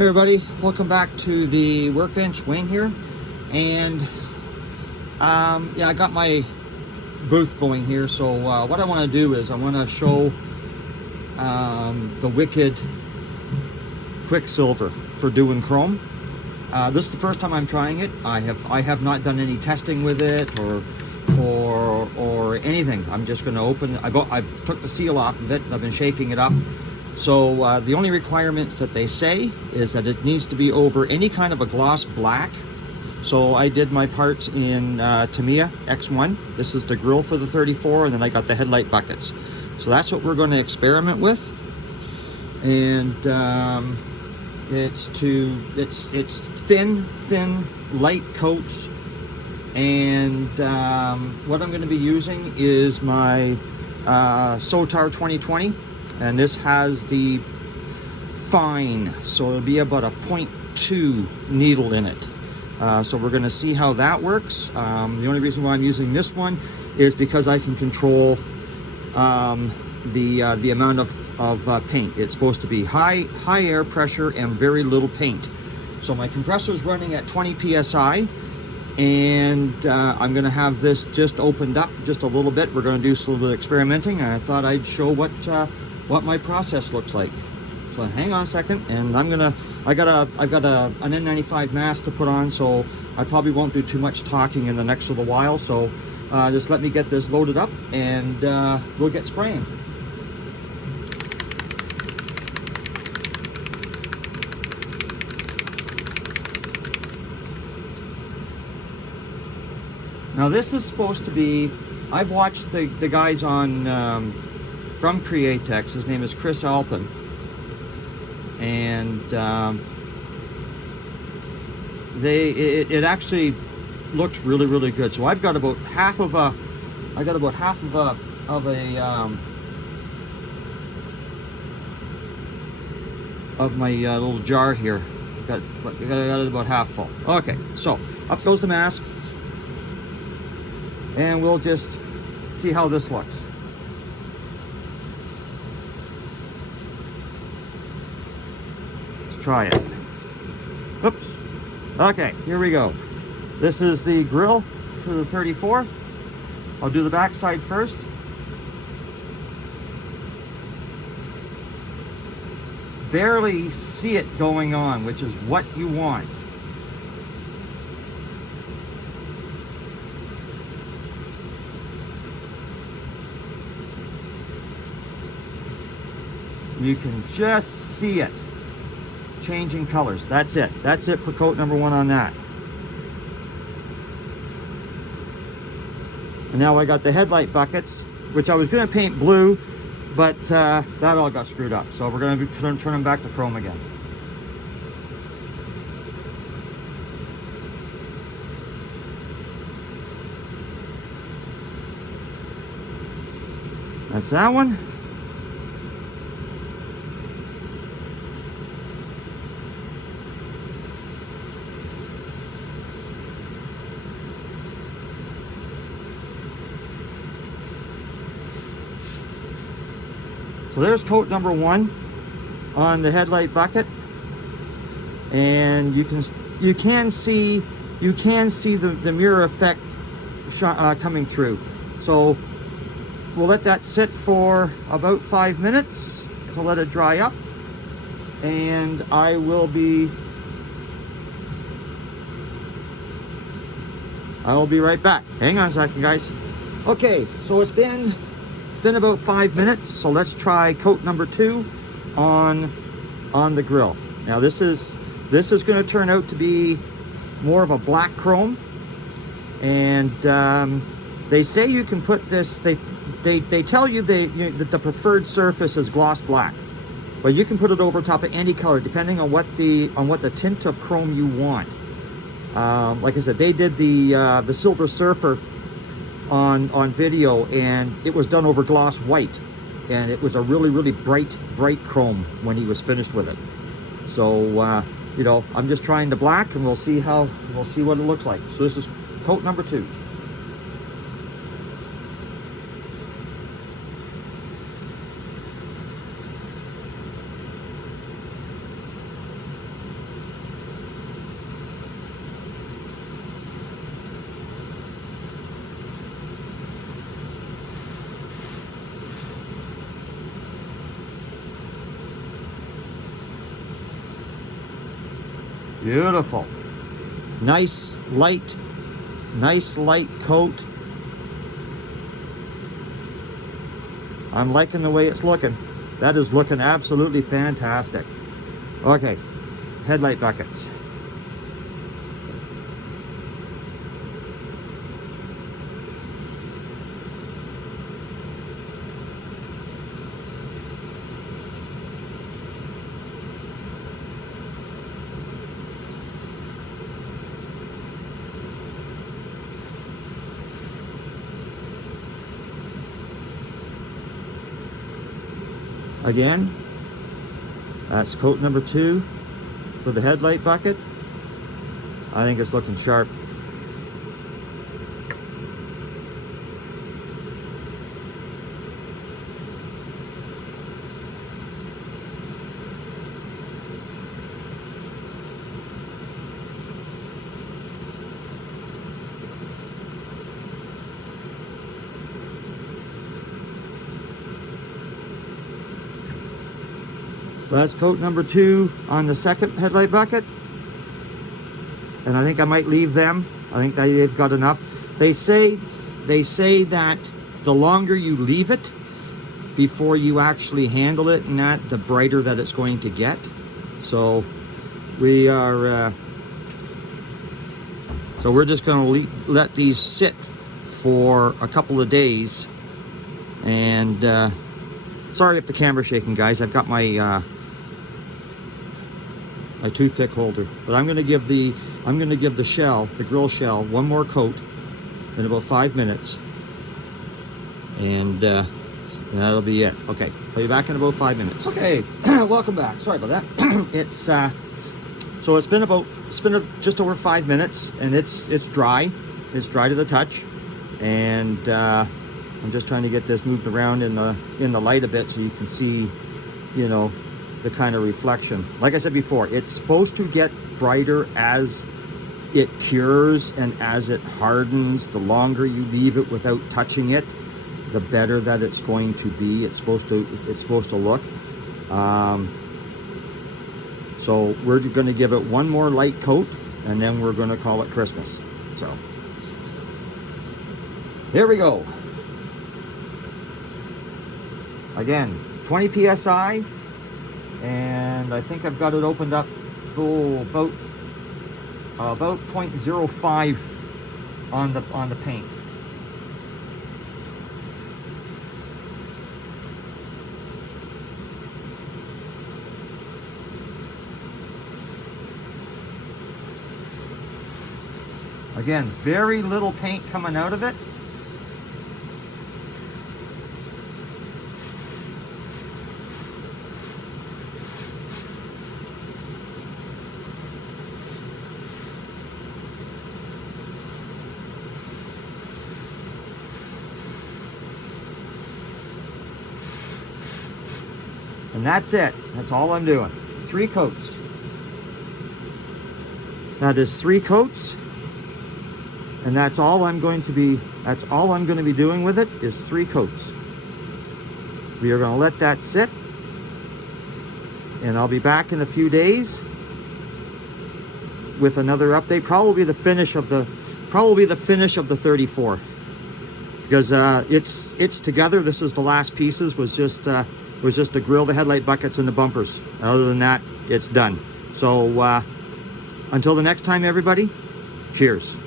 Hey everybody, welcome back to the workbench. Wayne here, and yeah, I got my booth going here. So what I want to do is I want to show the Wicked Quicksilver for doing chrome. This is the first time I'm trying it. I have not done any testing with it or anything. I'm just going to open. I've took the seal off of it. I've been shaking it up. So the only requirements that they say is that it needs to be over any kind of a gloss black. So I did my parts in Tamiya X1. This is the grill for the 34, and then I got the headlight buckets. So that's what we're going to experiment with. And it's thin light coats. And what I'm going to be using is my Sotar 2020. And this has the fine, so it'll be about a 0.2 needle in it. So we're going to see how that works. The only reason why I'm using this one is because I can control the amount of paint. It's supposed to be high air pressure and very little paint. So my compressor is running at 20 psi, and I'm going to have this just opened up just a little bit. We're going to do a little bit of experimenting, and I thought I'd show what my process looks like. So hang on a second, and I've got an N95 mask to put on, so I probably won't do too much talking in the next little while. So just let me get this loaded up, and we'll get spraying. Now this is supposed to be, I've watched the guys on from Createx. His name is Chris Alpin, and it actually looks really good. So I've got about half of my little jar here. Got it about half full. Okay, so up goes the mask, and we'll just see how this looks. Try it. Oops. Okay, here we go. This is the grill for the 34. I'll do the back side first. Barely see it going on, which is what you want. You can just see it changing colors. That's it for coat number one on that. And now I got the headlight buckets, which I was going to paint blue, but that all got screwed up, so we're going to turn them back to chrome again. That's that one. So there's coat number one on the headlight bucket, and you can see the mirror effect coming through. So we'll let that sit for about 5 minutes to let it dry up, and I will be right back. Hang on a second, guys. Okay, so it's been about 5 minutes, so let's try coat number two on the grill. Now this is going to turn out to be more of a black chrome, and they say you can put this. They tell you that the preferred surface is gloss black, but you can put it over top of any color depending on what the tint of chrome you want. Like I said, they did the Silver Surfer on video, and it was done over gloss white, and it was a really bright chrome when he was finished with it. So you know, I'm just trying the black, and we'll see what it looks like. So this is coat number two. Beautiful. Nice light coat. I'm liking the way it's looking. That is looking absolutely fantastic. Okay, headlight buckets. Again, that's coat number 2 for the headlight bucket. I think it's looking sharp. So that's coat number 2 on the second headlight bucket. And I think I might leave them. I think they've got enough. They say that the longer you leave it before you actually handle it, and that, the brighter that it's going to get. So we are so we're just going to let these sit for a couple of days. And sorry if the camera's shaking, guys. I've got my my toothpick holder, but I'm going to give the shell, the grill shell, one more coat in about 5 minutes, and that'll be it. Okay, I'll be back in about 5 minutes. Okay, welcome back. Sorry about that. It's so it's been just over 5 minutes, and it's dry. It's dry to the touch, and I'm just trying to get this moved around in the light a bit so you can see, you know, the kind of reflection. Like I said before, it's supposed to get brighter as it cures and as it hardens. The longer you leave it without touching it, the better that it's going to be. It's supposed to look. So we're going to give it one more light coat, and then we're going to call it Christmas. So here we go. Again, 20 psi, and I think I've got it opened up about 0.05 on the paint. Again, very little paint coming out of it. And that's it. That's all I'm doing. 3 coats. That is 3 coats. And that's all I'm going to be doing with it, is 3 coats. We are going to let that sit. And I'll be back in a few days with another update. Probably the finish of the 34. Because it's together. This is the last pieces, was just the grill, the headlight buckets, and the bumpers. Other than that, it's done. So until the next time, everybody, cheers.